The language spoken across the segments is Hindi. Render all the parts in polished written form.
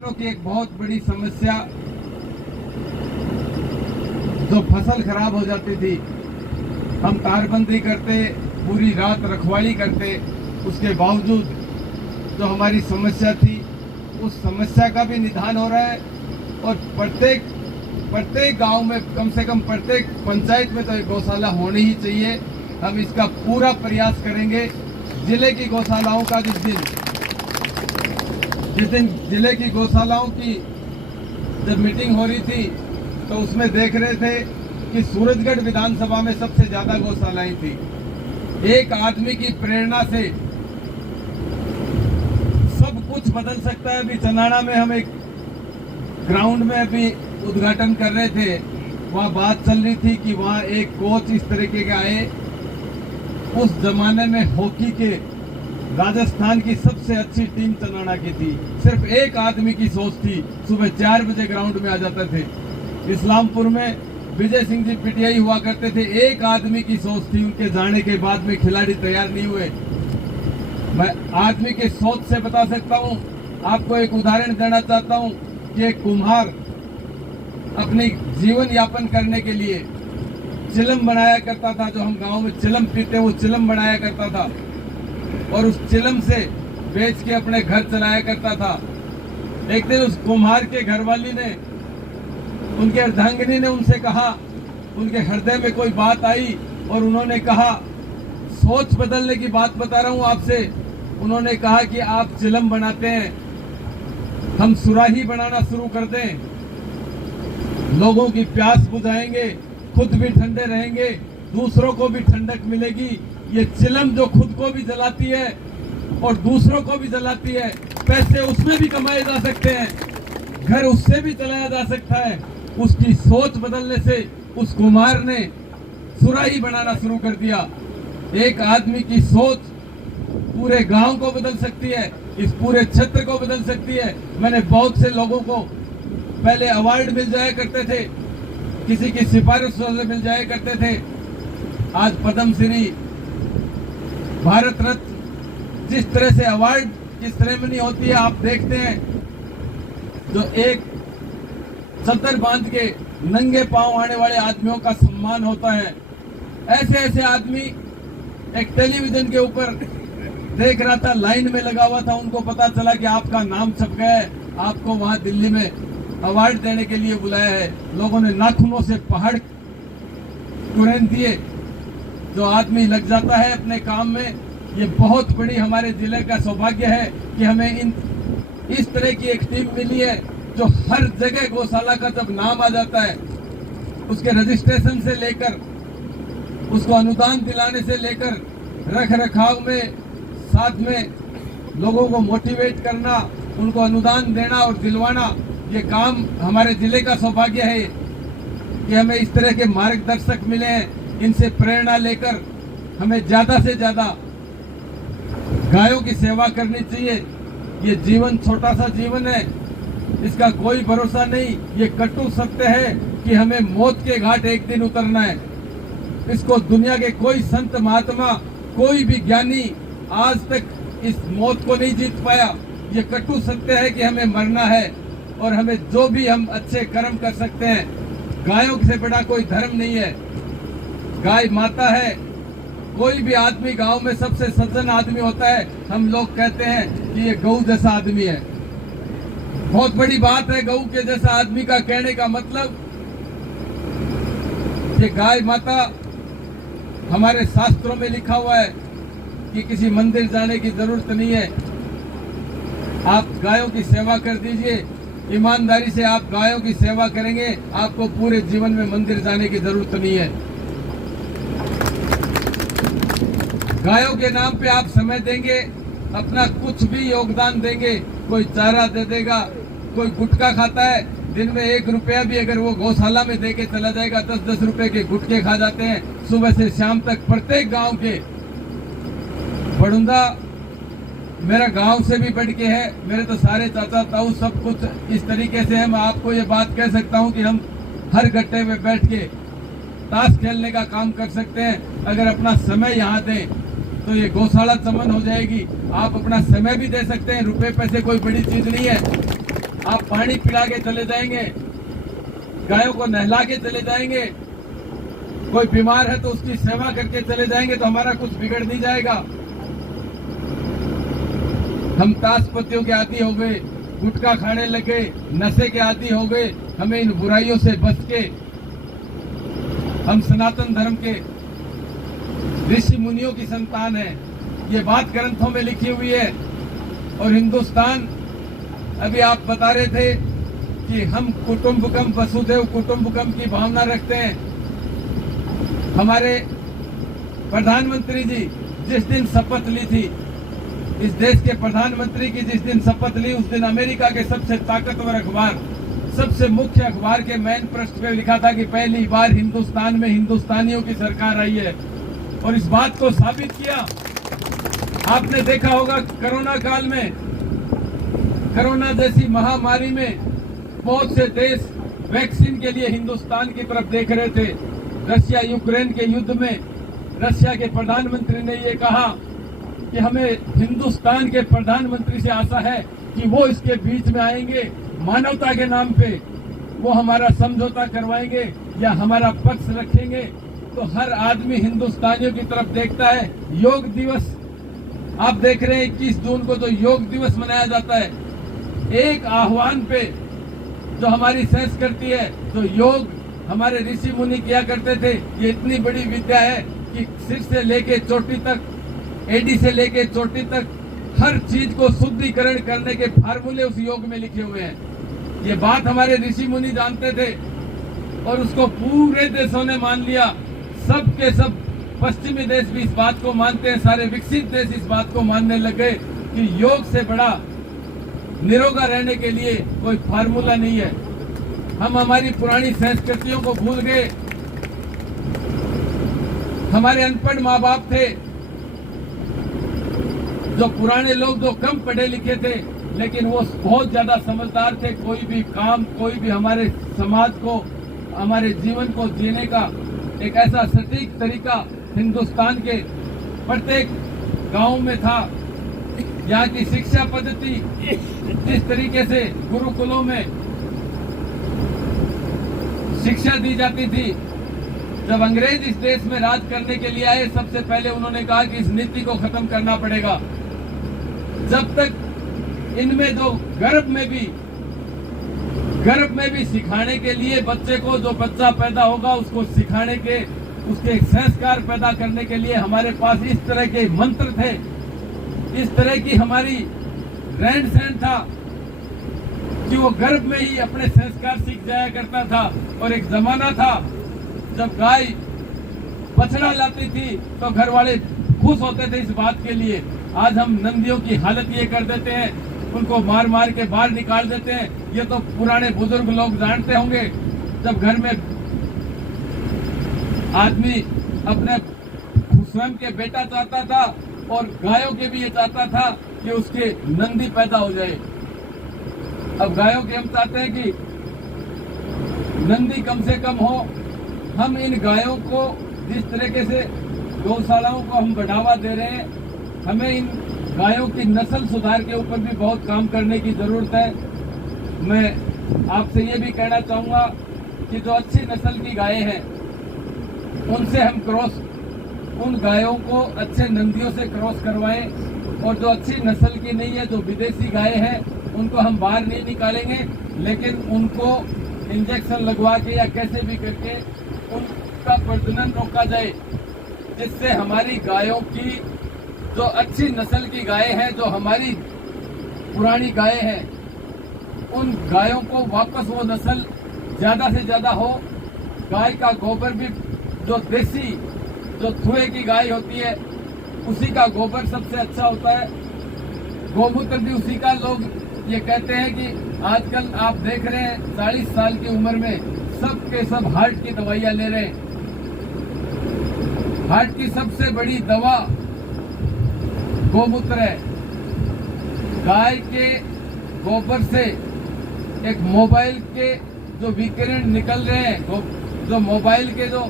की एक बहुत बड़ी समस्या जो फसल खराब हो जाती थी, हम तारबंदी करते, पूरी रात रखवाली करते, उसके बावजूद जो हमारी समस्या थी उस समस्या का भी निदान हो रहा है। और प्रत्येक गांव में, कम से कम प्रत्येक पंचायत में तो एक गौशाला होनी ही चाहिए। हम इसका पूरा प्रयास करेंगे। जिले की गौशालाओं का जिस दिन जिले की गौशालाओं की जब मीटिंग हो रही थी तो उसमें देख रहे थे कि सूरजगढ़ विधानसभा में सबसे ज्यादा गौशालाएं थी। एक आदमी की प्रेरणा से सब कुछ बदल सकता है। अभी चनाना में हम एक ग्राउंड में अभी उद्घाटन कर रहे थे, वहां बात चल रही थी कि वहां एक कोच इस तरीके के आए। उस जमाने में हॉकी के राजस्थान की सबसे अच्छी टीम चनाना की थी। सिर्फ एक आदमी की सोच थी, सुबह 4 बजे ग्राउंड में आ जाते थे। इस्लामपुर में विजय सिंह जी पीटीआई हुआ करते थे, एक आदमी की सोच थी। उनके जाने के बाद में खिलाड़ी तैयार नहीं हुए। मैं आदमी के सोच से बता सकता हूं। आपको एक उदाहरण देना चाहता हूं कि एक कुम्हार अपनी जीवन यापन करने के लिए चिलम बनाया करता था। जो हम गांव में चिलम पीते हैं वो चिलम बनाया करता था और उस चिलम से बेच के अपने घर चलाया करता था। एक दिन उस कुम्हार के घरवाली ने, उनके अर्धांगिनी ने उनसे कहा, उनके हृदय में कोई बात आई और उन्होंने कहा, सोच बदलने की बात बता रहा हूं आपसे। उन्होंने कहा कि आप चिलम बनाते हैं, हम सुराही बनाना शुरू कर दें, लोगों की प्यास बुझाएंगे, खुद भी ठंडे रहेंगे, दूसरों को भी ठंडक मिलेगी। ये चिलम जो खुद को भी जलाती है और दूसरों को भी जलाती है, पैसे उसमें भी कमाए जा सकते हैं, घर उससे भी चलाया जा सकता है। उसकी सोच बदलने से उस कुम्हार ने सुराही बनाना शुरू कर दिया। एक आदमी की सोच पूरे गांव को बदल सकती है, इस पूरे क्षेत्र को बदल सकती है। मैंने बहुत से लोगों को, पहले अवार्ड मिल जाया करते थे, किसी की सिफारिश से मिल जाया करते थे, आज पद्म श्री, भारत रत्न, जिस तरह से अवार्ड की सेरेमनी होती है आप देखते हैं। जो एक चद्दर बांध के नंगे पांव आने वाले आदमियों का सम्मान होता है, ऐसे ऐसे आदमी एक टेलीविजन के ऊपर देख रहा था, लाइन में लगा हुआ था। उनको पता चला कि आपका नाम छप गया है, आपको वहां दिल्ली में अवार्ड देने के लिए बुलाया है। लोगों ने नाखूनों से पहाड़ कुरेद दिए। जो आदमी लग जाता है अपने काम में, ये बहुत बड़ी हमारे जिले का सौभाग्य है कि हमें इस तरह की एक टीम मिली है जो हर जगह गौशाला का जब नाम आ जाता है, उसके रजिस्ट्रेशन से लेकर, उसको अनुदान दिलाने से लेकर, रख रखाव में, साथ में लोगों को मोटिवेट करना, उनको अनुदान देना और दिलवाना, ये काम हमारे जिले का सौभाग्य है कि हमें इस तरह के मार्गदर्शक मिले हैं। इनसे प्रेरणा लेकर हमें ज्यादा से ज्यादा गायों की सेवा करनी चाहिए। ये जीवन छोटा सा जीवन है, इसका कोई भरोसा नहीं। ये कटु सत्य है कि हमें मौत के घाट एक दिन उतरना है। इसको दुनिया के कोई संत महात्मा, कोई भी ज्ञानी आज तक इस मौत को नहीं जीत पाया। ये कटु सत्य है कि हमें मरना है और हमें जो भी हम अच्छे कर्म कर सकते हैं, गायों से बड़ा कोई धर्म नहीं है। गाय माता है। कोई भी आदमी गांव में सबसे सज्जन आदमी होता है। हम लोग कहते हैं कि ये गऊ जैसा आदमी है। बहुत बड़ी बात है गऊ के जैसा आदमी का कहने का मतलब। ये गाय माता, हमारे शास्त्रों में लिखा हुआ है कि किसी मंदिर जाने की जरूरत नहीं है। आप गायों की सेवा कर दीजिए, ईमानदारी से आप गायों की सेवा करेंगे, आपको पूरे जीवन में मंदिर जाने की जरूरत नहीं है। गायों के नाम पे आप समय देंगे, अपना कुछ भी योगदान देंगे। कोई चारा दे देगा, कोई गुटखा खाता है, दिन में 1 रुपया भी अगर वो गौशाला में दे के चला जाएगा, 10-10 रुपए के गुटखे खा जाते हैं सुबह से शाम तक। प्रत्येक गांव के, बड़ुंदा मेरा गांव से भी बढ़ के है, मेरे तो सारे चाचा ताऊ सब कुछ इस तरीके से है। मैं आपको ये बात कह सकता हूँ कि हम हर गट्टे में बैठ के ताश खेलने का काम कर सकते हैं। अगर अपना समय यहाँ दें तो ये गौशाला चमन हो जाएगी। आप अपना समय भी दे सकते हैं, रुपए पैसे कोई बड़ी चीज नहीं है। आप पानी पिला के चले जाएंगे, गायों को नहला के चले जाएंगे, कोई बीमार है तो उसकी सेवा करके चले जाएंगे, तो हमारा कुछ बिगड़ नहीं जाएगा। हम ताश पत्तियों के आदी हो गए, गुटखा खाने लगे, नशे के आदी हो गए। हमें इन बुराइयों से बच के हम सनातन धर्म के ऋषि मुनियों की संतान है, ये बात ग्रंथों में लिखी हुई है। और हिंदुस्तान, अभी आप बता रहे थे कि हम कुटुंबकम वसुधैव कुटुंबकम की भावना रखते हैं। हमारे प्रधानमंत्री जी जिस दिन शपथ ली थी, इस देश के प्रधानमंत्री की जिस दिन शपथ ली, उस दिन अमेरिका के सबसे ताकतवर अखबार, सबसे मुख्य अखबार के मेन पृष्ठ पे लिखा था कि पहली बार हिंदुस्तान में हिंदुस्तानियों की सरकार आई है। और इस बात को साबित किया। आपने देखा होगा कोरोना काल में, कोरोना जैसी महामारी में बहुत से देश वैक्सीन के लिए हिंदुस्तान की तरफ देख रहे थे। रशिया यूक्रेन के युद्ध में रशिया के प्रधानमंत्री ने ये कहा कि हमें हिंदुस्तान के प्रधानमंत्री से आशा है कि वो इसके बीच में आएंगे, मानवता के नाम पे वो हमारा समझौता करवाएंगे या हमारा पक्ष रखेंगे। तो हर आदमी हिंदुस्तानियों की तरफ देखता है। योग दिवस आप देख रहे हैं, 21 जून को जो योग दिवस मनाया जाता है, एक आह्वान पे जो हमारी संस्कृति है, जो योग हमारे ऋषि मुनि किया करते थे, ये इतनी बड़ी विद्या है कि सिर से लेके चोटी तक, एडी से लेके चोटी तक हर चीज को शुद्धिकरण करने के फार्मूले उस योग में लिखे हुए हैं। ये बात हमारे ऋषि मुनि जानते थे और उसको पूरे देशों ने मान लिया। सब के सब पश्चिमी देश भी इस बात को मानते हैं, सारे विकसित देश इस बात को मानने लगे कि योग से बड़ा निरोगा रहने के लिए कोई फार्मूला नहीं है। हम हमारी पुरानी संस्कृतियों को भूल गए। हमारे अनपढ़ माँ बाप थे, जो पुराने लोग जो कम पढ़े लिखे थे, लेकिन वो बहुत ज्यादा समझदार थे। कोई भी काम, कोई भी हमारे समाज को, हमारे जीवन को जीने का एक ऐसा सटीक तरीका हिंदुस्तान के प्रत्येक गांव में था। यहाँ की शिक्षा पद्धति जिस तरीके से गुरुकुलों में शिक्षा दी जाती थी, जब अंग्रेज इस देश में राज करने के लिए आए, सबसे पहले उन्होंने कहा कि इस नीति को खत्म करना पड़ेगा। जब तक इनमें जो गर्भ में भी सिखाने के लिए बच्चे को, जो बच्चा पैदा होगा उसको सिखाने के, उसके संस्कार पैदा करने के लिए हमारे पास इस तरह के मंत्र थे, इस तरह की हमारी रहन सहन था कि वो गर्भ में ही अपने संस्कार सीख जाया करता था। और एक जमाना था जब गाय बछड़ा लाती थी तो घर वाले खुश होते थे इस बात के लिए। आज हम नंदियों की हालत ये कर देते हैं, उनको मार मार के बाहर निकाल देते हैं। ये तो पुराने बुजुर्ग लोग जानते होंगे, जब घर में आदमी अपने स्वयं के बेटा चाहता था और गायों के भी ये चाहता था कि उसके नंदी पैदा हो जाए। अब गायों के हम चाहते हैं कि नंदी कम से कम हो। हम इन गायों को जिस तरीके से गौशालाओं को हम बढ़ावा दे रहे हैं, हमें इन गायों की नस्ल सुधार के ऊपर भी बहुत काम करने की जरूरत है। मैं आपसे ये भी कहना चाहूंगा कि जो अच्छी नस्ल की गायें हैं उनसे हम उन गायों को अच्छे नंदियों से क्रॉस करवाएं, और जो अच्छी नस्ल की नहीं है, जो विदेशी गायें हैं, उनको हम बाहर नहीं निकालेंगे, लेकिन उनको इंजेक्शन लगवा के या कैसे भी करके उनका प्रजनन रोका जाए, जिससे हमारी गायों की जो अच्छी नस्ल की गायें हैं, जो हमारी पुरानी गायें हैं, उन गायों को वापस वो नस्ल ज्यादा से ज्यादा हो। गाय का गोबर भी, जो देसी जो थुए की गाय होती है, उसी का गोबर सबसे अच्छा होता है। गोमूत्र भी उसी का। लोग ये कहते हैं कि आजकल आप देख रहे हैं 40 साल की उम्र में सब के सब हार्ट की दवाइयां ले रहे हैं। हार्ट की सबसे बड़ी दवा गोमूत्र है। गाय के गोबर से एक मोबाइल के जो विकिरण निकल रहे हैं, जो मोबाइल के जो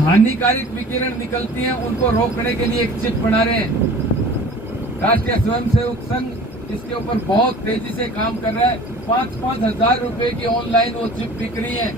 हानिकारक विकिरण निकलती हैं, उनको रोकने के लिए एक चिप बना रहे हैं। राष्ट्रीय स्वयंसेवक संघ इसके ऊपर बहुत तेजी से काम कर रहा है। 5-5 हजार रुपए की ऑनलाइन वो चिप बिक रही है।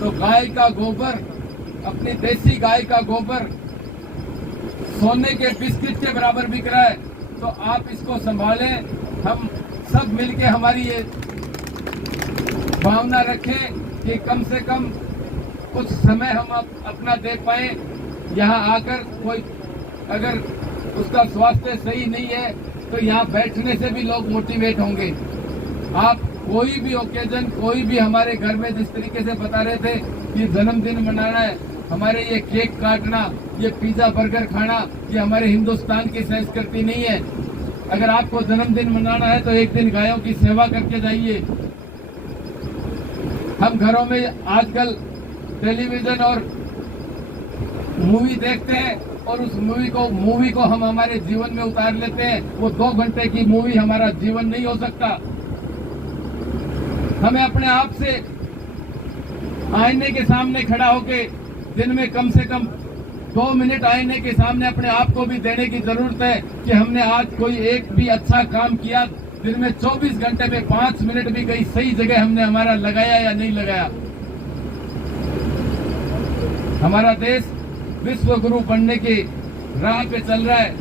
तो गाय का गोबर, अपनी देसी गाय का गोबर सोने के बिस्किट के बराबर बिक रहा है। तो आप इसको संभालें, हम सब मिलके हमारी ये भावना रखें कि कम से कम कुछ समय हम अपना दे पाए। यहाँ आकर कोई अगर उसका स्वास्थ्य सही नहीं है तो यहाँ बैठने से भी लोग मोटिवेट होंगे। आप कोई भी ओकेजन, कोई भी हमारे घर में जिस तरीके से बता रहे थे कि जन्मदिन मनाना है, हमारे ये केक काटना, ये पिज्जा बर्गर खाना, ये हमारे हिंदुस्तान की संस्कृति नहीं है। अगर आपको जन्मदिन मनाना है तो एक दिन गायों की सेवा करके जाइए। हम घरों में आजकल टेलीविजन और मूवी देखते हैं और उस मूवी को हम हमारे जीवन में उतार लेते हैं। वो 2 घंटे की मूवी हमारा जीवन नहीं हो सकता। हमें अपने आप से आईने के सामने खड़ा होके दिन में कम से कम 2 मिनट आईने के सामने अपने आप को भी देने की जरूरत है कि हमने आज कोई एक भी अच्छा काम किया। दिन में 24 घंटे में 5 मिनट भी कहीं सही जगह हमने हमारा लगाया या नहीं लगाया। हमारा देश विश्व गुरु बनने की राह पे चल रहा है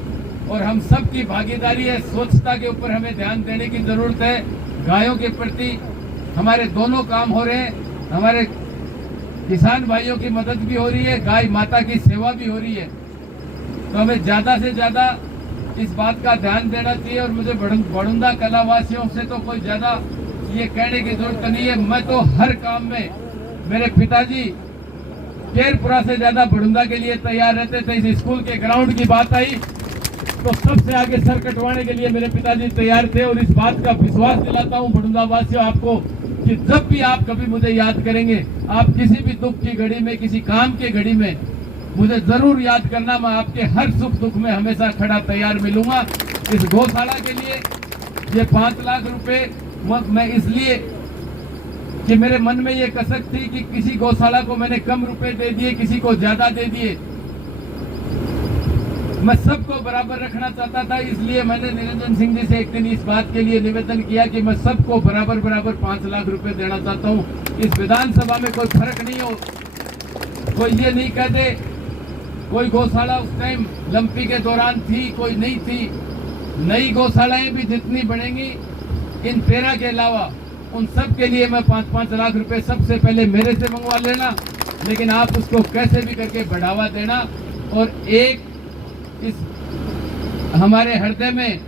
और हम सब की भागीदारी है। स्वच्छता के ऊपर हमें ध्यान देने की जरूरत है। गायों के प्रति हमारे दोनों काम हो रहे हैं। हमारे किसान भाइयों की मदद भी हो रही है, गाय माता की सेवा भी हो रही है। तो हमें ज्यादा से ज्यादा इस बात का ध्यान देना चाहिए। और मुझे बड़ुंदा कलावासियों से तो कोई ज्यादा ये कहने की जरूरत नहीं है। मैं तो हर काम में, मेरे पिताजी केरपुरा से ज्यादा बड़ुंदा के लिए तैयार रहते थे। इस स्कूल के ग्राउंड की बात आई तो सबसे आगे सर कटवाने के लिए मेरे पिताजी तैयार थे। और इस बात का विश्वास दिलाता हूँ बड़ुंदा वासियों आपको कि जब भी आप कभी मुझे याद करेंगे, आप किसी भी दुख की घड़ी में, किसी काम की घड़ी में मुझे जरूर याद करना। मैं आपके हर सुख दुख में हमेशा खड़ा तैयार मिलूंगा। इस गौशाला के लिए ये 5 लाख रुपए मैं इसलिए कि मेरे मन में ये कसक थी कि किसी गौशाला को मैंने कम रुपए दे दिए, किसी को ज्यादा दे दिए। मैं सबको बराबर रखना चाहता था, इसलिए मैंने निरंजन सिंह जी से एक दिन इस बात के लिए निवेदन किया कि मैं सबको बराबर 5 लाख रुपए देना चाहता हूँ। इस विधानसभा में कोई फर्क नहीं हो, कोई ये नहीं कह दे कोई गौशाला उस टाइम लंपी के दौरान थी, कोई नहीं थी। नई गौशालाएं भी जितनी बनेंगी इन 13 के अलावा, उन सब के लिए मैं 5-5 लाख रुपए सबसे पहले मेरे से मंगवा लेना, लेकिन आप उसको कैसे भी करके बढ़ावा देना। और एक इस हमारे हृदय में